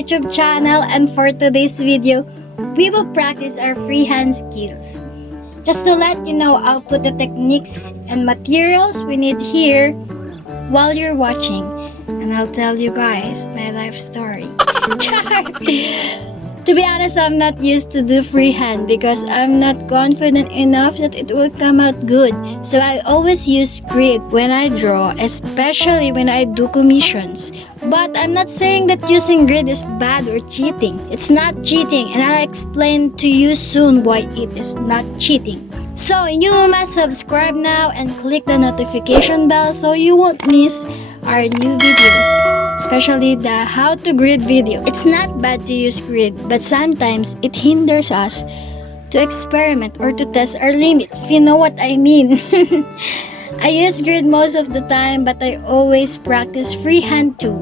YouTube channel, and for today's video, we will practice our freehand skills. Just to let you know, I'll put the techniques and materials we need here while you're watching, and I'll tell you guys my life story. To be honest, I'm not used to do freehand because I'm not confident enough that it will come out good. So I always use grid when I draw, especially when I do commissions. But I'm not saying that using grid is bad or cheating. It's not cheating, and I'll explain to you soon why it is not cheating. So you must subscribe now and click the notification bell so you won't miss our new videos, especially the how to grid video. It's not bad to use grid, but sometimes it hinders us to experiment or to test our limits, if you know what I mean. I use grid most of the time, but I always practice freehand too,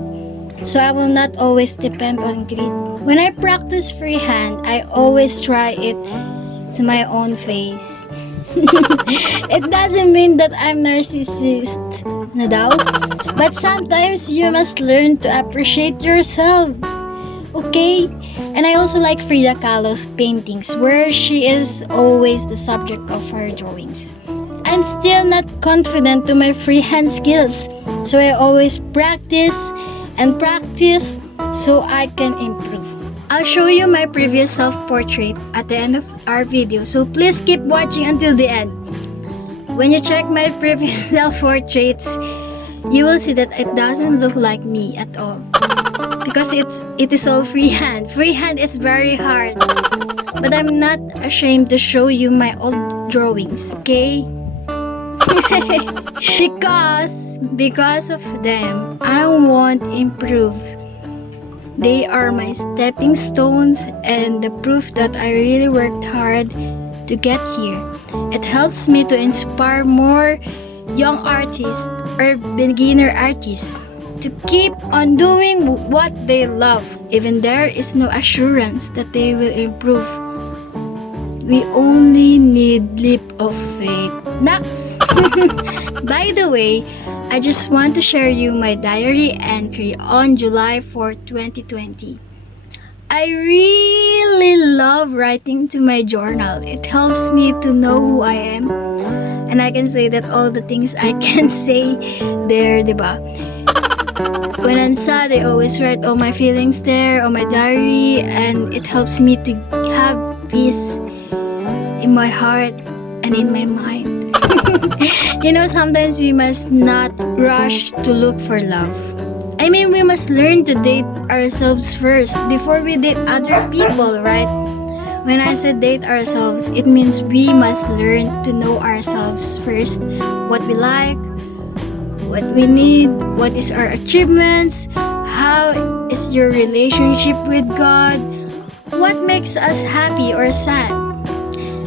so I will not always depend on grid. When I practice freehand, I always try it to my own face. It doesn't mean that I'm narcissist, no doubt, but sometimes you must learn to appreciate yourself, okay? And I also like Frida Kahlo's paintings, where she is always the subject of her drawings. I'm still not confident to my freehand skills, so I always practice and practice so I can improve. I'll show you my previous self-portrait at the end of our video, so please keep watching until the end. When you check my previous self-portraits, you will see that it doesn't look like me at all, because it is all freehand. Freehand is very hard, but I'm not ashamed to show you my old drawings, okay? because of them, I won't improve. They are my stepping stones and the proof that I really worked hard to get here. It helps me to inspire more young artists or beginner artists to keep on doing what they love, even there is no assurance that they will improve. We only need leap of faith. Next. By the way, I just want to share you my diary entry on July 4, 2020. I really love writing to my journal. It helps me to know who I am, and I can say that all the things I can say there, diba? When I'm sad, I always write all my feelings there on my diary, and it helps me to have peace in my heart and in my mind. You know, sometimes we must not rush to look for love. I mean, we must learn to date ourselves first before we date other people, right? When I said date ourselves, it means we must learn to know ourselves first. What we like, what we need, what is our achievements, how is your relationship with God, what makes us happy or sad.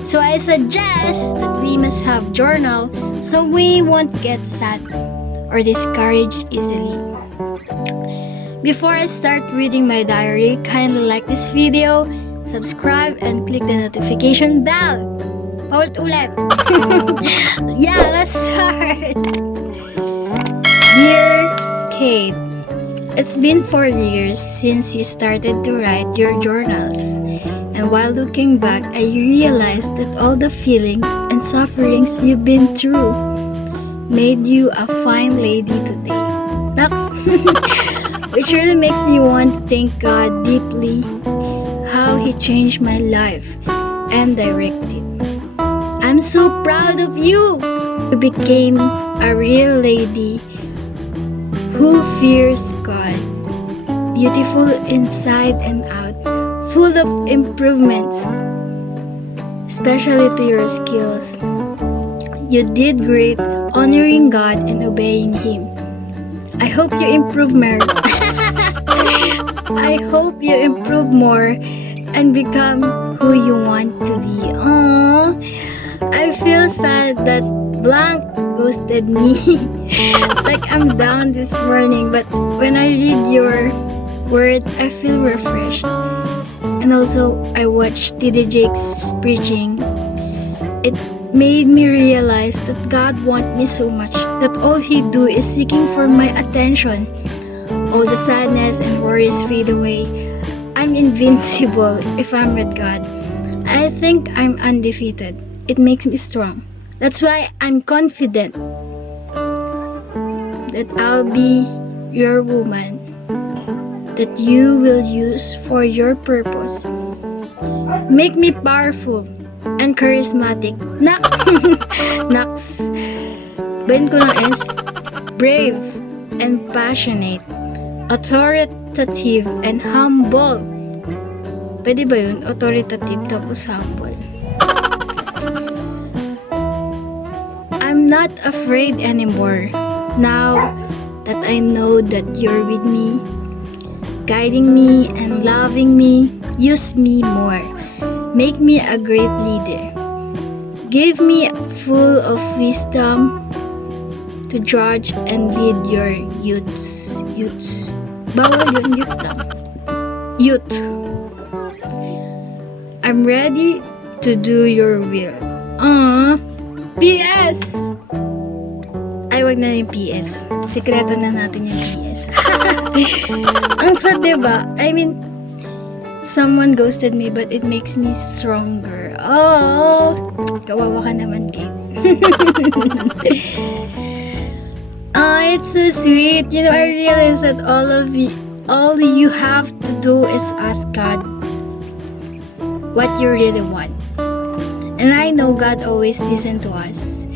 So I suggest that we must have journal so we won't get sad or discouraged easily. Before I start reading my diary, kindly like this video, subscribe, and click the notification bell. Paulit ulit. Yeah, let's start. Dear Kate, it's been 4 years since you started to write your journals. And while looking back, I realized that all the feelings and sufferings you've been through made you a fine lady today. Next. Which really makes me want to thank God deeply how He changed my life and directed. I'm so proud of you! You became a real lady who fears God, beautiful inside and out, full of improvements, especially to your skills. You did great honoring God and obeying Him. I hope you improve more. I hope you improve more and become who you want to be. Aww, I feel sad that blank ghosted me. Like I'm down this morning, but when I read your word, I feel refreshed. And also, I watched TD Jakes preaching. It made me realize that God wants me so much that all He do is seeking for my attention. All the sadness and worries fade away invincible if I'm with God. I think I'm undefeated. It makes me strong. That's why I'm confident that I'll be your woman that you will use for your purpose. Make me powerful and charismatic. Naks. Bayan ko ng S. Brave and passionate. Authoritative and humble. Pwede ba yun? Authoritative tapos humble. I'm not afraid anymore. Now that I know that you're with me, guiding me and loving me, use me more. Make me a great leader. Give me full of wisdom to judge and lead your youths. Bawal yun, youth lang. Youth. I'm ready to do your will. PS! Ay, wag na yung PS. Sikreto na natin yung PS. Ang sad, diba? I mean, someone ghosted me but it makes me stronger. Oh, kawawa ka naman, Kate. It's so sweet. You know, I realize that all you have to do is ask God what you really want. And I know God always listens to us.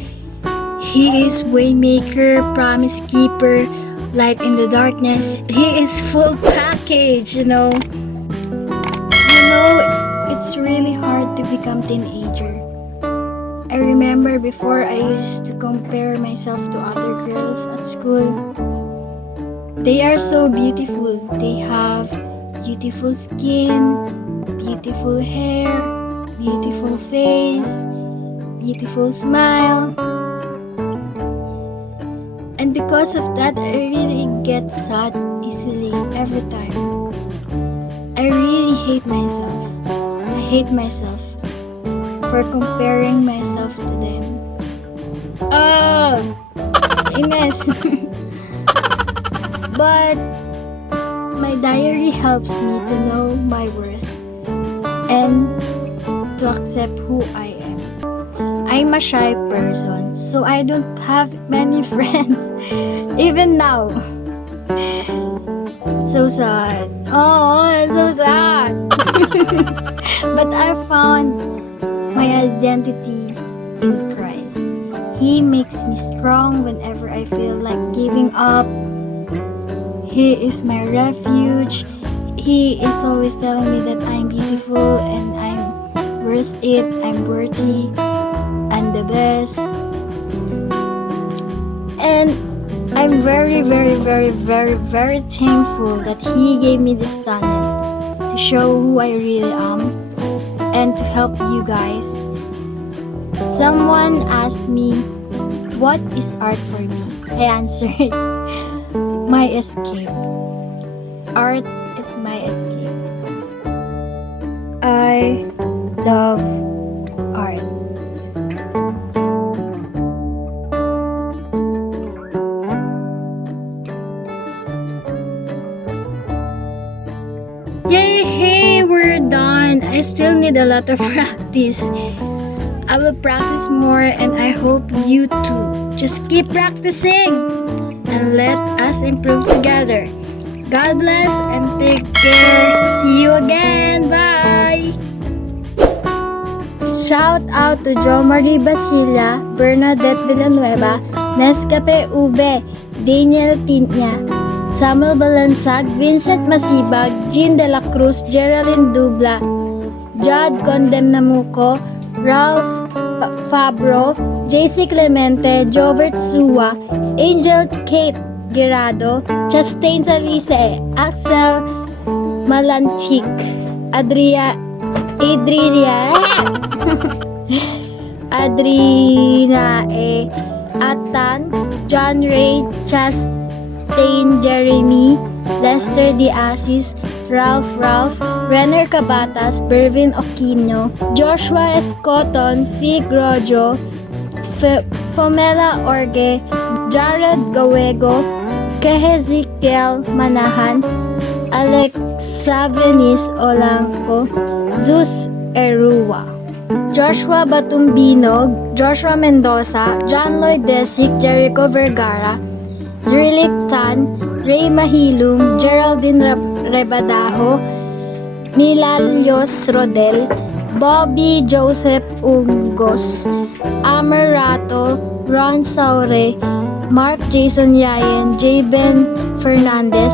He is waymaker, promise keeper, light in the darkness. He is full package, you know. It's really hard to become teenager. I remember before I used to compare myself to other girls at school. They are so beautiful. They have beautiful skin, beautiful hair, beautiful face, beautiful smile. And because of that, I really get sad easily every time. I really hate myself. I hate myself for comparing myself to them. Ines. But my diary helps me to know my worth and to accept who I am. I'm a shy person, so I don't have many friends. Even now. So sad. Oh, it's so sad. But I found my identity in Christ. He makes me strong whenever I feel like giving up. He is my refuge. He is always telling me that I'm beautiful and I'm worth it. I'm worthy. I'm the best. And I'm very, very, very, very, very thankful that He gave me this talent to show who I really am and to help you guys. Someone asked me, what is art for me? I answered, my escape. Art is my escape. I love art. Yay! Hey, we're done. I still need a lot of practice. I will practice more and I hope you too. Just keep practicing and let us improve together. God bless and take care. See you again. Bye! Shout out to Jo Marie Basilla, Bernadette Villanueva, Nescafe Ube, Daniel Tinya, Samuel Balansag, Vincent Masibag, Jean de la Cruz, Geraldine Dubla, Jad Condemnamuco, Ralph Fabro, JC Clemente, Jovert Sua, Angel Kate Girado, Chastain Salise, Axel Malantik, Adriana Atan, John Ray, Chastain Jeremy, Lester Diasis, Ralph, Renner Cabatas, Bervin Aquino, Joshua Escoton, Fig Rojo, Fomela Orge, Jared Gawego, Kehezikiel Manahan, Alexa Venice Olanco, Zeus Erua, Joshua Batumbinog, Joshua Mendoza, John Lloyd Desic, Jericho Vergara, Zrilik Tan, Ray Mahilum, Geraldine Rebadaho, Milalios Rodel, Bobby Joseph Ungos, Amer Rato, Ron Saure, Mark Jason Yayan, J. Ben Fernandez,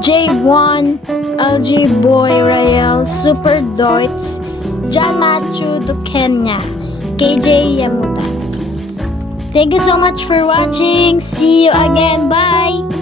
J1, LG Boy Rael, Super Doits, John Matthew Duquenya, KJ Yamuta. Thank you so much for watching. See you again. Bye!